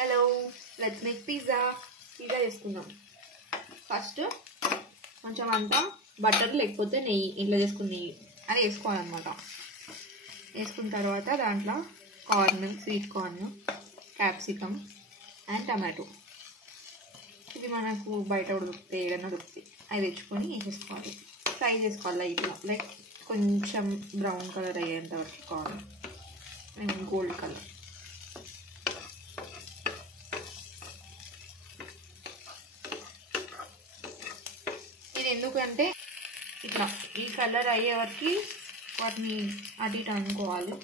Hello, let's make pizza. Pizza చేసుకుందాం. First కొంచెం అంతా బటర్ లేకపోతే నెయ్యి, ఇంట్లో చేసుకున్న నెయ్యి అది వేసుకోవాలన్నమాట. వేసుకున్న తర్వాత దాంట్లో corn, sweet corn, capsicum and tomato. ఇది మనకు బయట కూడా దొరుకుతాయి, ఏదైనా దొరుకుతాయి. అది తెచ్చుకొని వేసేసుకోవాలి. ఫ్రై చేసుకోవాలి లైట్గా, లైక్ కొంచెం బ్రౌన్ కలర్ అయ్యేంత వరకు కార్న్ అండ్ గోల్డ్ కలర్. ఇది ఎందుకంటే ఇట్లా ఈ కలర్ అయ్యే వరకు వాటిని అటు ఇటు అనుకోవాలి.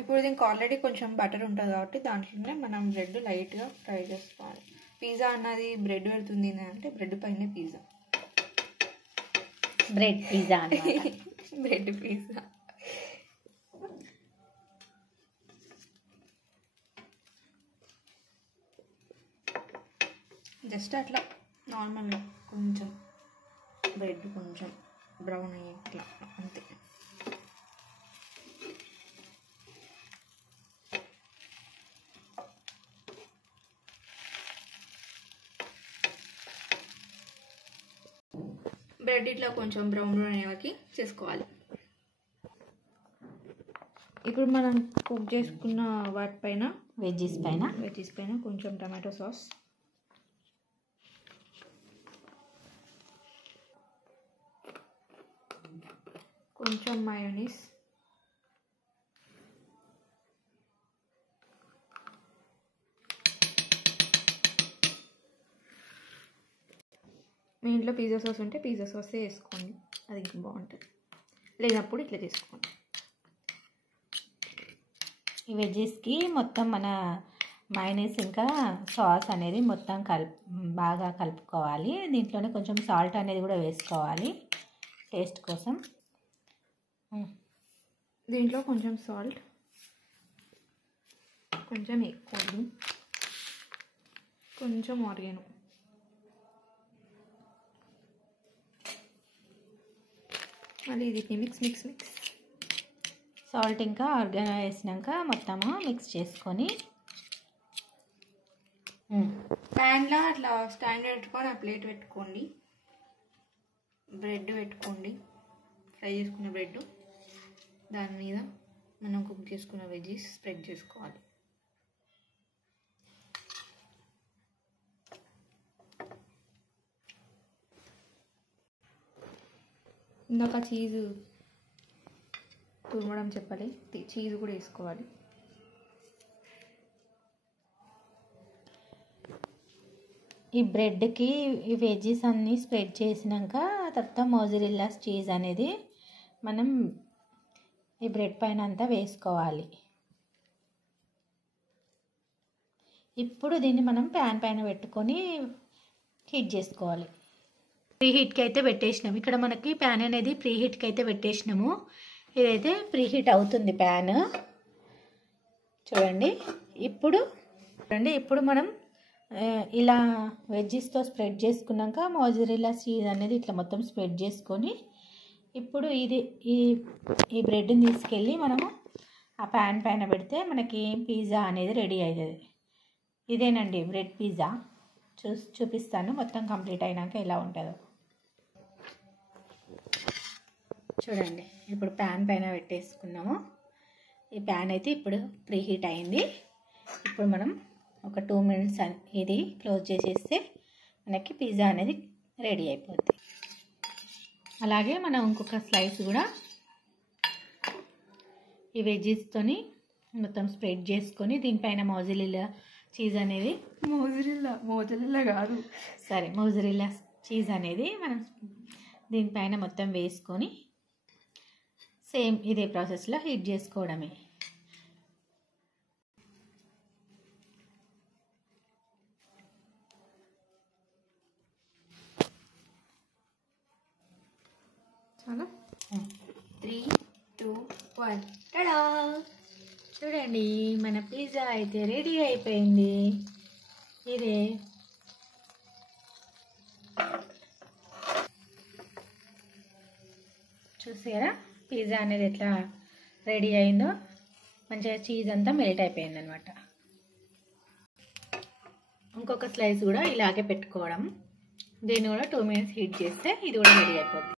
ఇప్పుడు దీనికి ఆల్రెడీ కొంచెం బటర్ ఉంటుంది కాబట్టి దాంట్లోనే మనం బ్రెడ్ లైట్గా ఫ్రై చేసుకోవాలి. పిజ్జా అన్నది బ్రెడ్ పెడుతుంది అంటే బ్రెడ్ పైన pizza, bread pizza bread pizza. Just అట్లా నార్మల్గా కొంచెం బ్రెడ్ కొంచెం బ్రౌన్ అయ్యేట్లా అంతే. బ్రెడ్ ఇట్లా కొంచెం బ్రౌన్ అయ్యేవాకి చేసుకోవాలి. ఇప్పుడు మనం కుక్ చేసుకున్న వాటిపైన వెజ్జీస్ పైన కొంచెం టమాటో సాస్, కొంచెం మయోనీస్, మీ ఇంట్లో పిజ్జా సాస్ ఉంటే పిజ్జా సాసే వేసుకోండి, అది ఇంకా బాగుంటుంది. లేనప్పుడు ఇట్లా చేసుకోండి. ఈ వెజ్జెస్కి మొత్తం మన మైనస్ ఇంకా సాస్ అనేది మొత్తం బాగా కలుపుకోవాలి. దీంట్లోనే కొంచెం సాల్ట్ అనేది కూడా వేసుకోవాలి టేస్ట్ కోసం. దీంట్లో కొంచెం సాల్ట్, కొంచెం ఎక్కువ, కొంచెం ఆరిగానో, మళ్ళీ ఇది మిక్స్. సాల్ట్ ఇంకా ఆర్గానో వేసినాక మొత్తము మిక్స్ చేసుకొని ప్యాన్లో అట్లా స్టాండ్ పెట్టుకొని ఆ ప్లేట్ పెట్టుకోండి, బ్రెడ్ పెట్టుకోండి, ఫ్రై చేసుకున్న బ్రెడ్, దాని మీద మనం కుక్ చేసుకున్న వెజ్జీస్ స్ప్రెడ్ చేసుకోవాలి. ఇందాక చీజ్ తురమడం చెప్పాలి, చీజ్ కూడా వేసుకోవాలి. ఈ బ్రెడ్కి ఈ వెజ్జీస్ అన్నీ స్ప్రెడ్ చేసినాక తర్వాత మోజరెల్లా చీజ్ అనేది మనం ఈ బ్రెడ్ పైన అంతా వేసుకోవాలి. ఇప్పుడు దీన్ని మనం ప్యాన్ పైన పెట్టుకొని హీట్ చేసుకోవాలి. ప్రీ హీట్కి అయితే పెట్టేసినాము. ఇక్కడ మనకి ప్యాన్ అనేది ప్రీ హీట్కి అయితే పెట్టేసినాము. ఇదైతే ప్రీ హీట్ అవుతుంది ప్యాన్. చూడండి ఇప్పుడు మనం ఇలా వెజ్జీస్తో స్ప్రెడ్ చేసుకున్నాక మోజరెల్లా చీజ్ అనేది ఇట్లా మొత్తం స్ప్రెడ్ చేసుకొని ఇప్పుడు ఈ బ్రెడ్ని తీసుకెళ్ళి మనము ఆ ప్యాన్ పైన పెడితే మనకి పిజ్జా అనేది రెడీ అవుతుంది. ఇదేనండి బ్రెడ్ పిజ్జా. చూపిస్తాను మొత్తం కంప్లీట్ అయినాక ఎలా ఉంటుందో. చూడండి ఇప్పుడు ప్యాన్ పైన పెట్టేసుకున్నాము. ఈ ప్యాన్ అయితే ఇప్పుడు ప్రీ హీట్ అయింది. ఇప్పుడు మనం ఒక 2 మినిట్స్ ఇది క్లోజ్ చేసేస్తే మనకి పిజ్జా అనేది రెడీ అయిపోద్ది. అలాగే మనం ఇంకొక స్లైస్ కూడా ఈ వెజ్జీస్తోని మొత్తం స్ప్రెడ్ చేసుకొని దీనిపైన మోజరెల్లా చీజ్ అనేది మోజరెల్లా కాదు సరే మోజరెల్లా చీజ్ అనేది మనం దీనిపైన మొత్తం వేసుకొని సేమ్ ఇదే ప్రాసెస్లో హీట్ చేసుకోవడమే. చాలా 3, 2, 1 టడా! చూడండి మన పిజ్జా అయితే రెడీ అయిపోయింది. ఇదే చూసారా పిజ్జా అనేది ఎట్లా రెడీ అయిందో మంచిగా చీజ్ అంతా మెల్ట్ అయిపోయింది అనమాట. ఇంకొక స్లైస్ కూడా ఇలాగే పెట్టుకోవడం. దీన్ని కూడా 2 minutes హీట్ చేస్తే ఇది కూడా రెడీ అయిపోతుంది.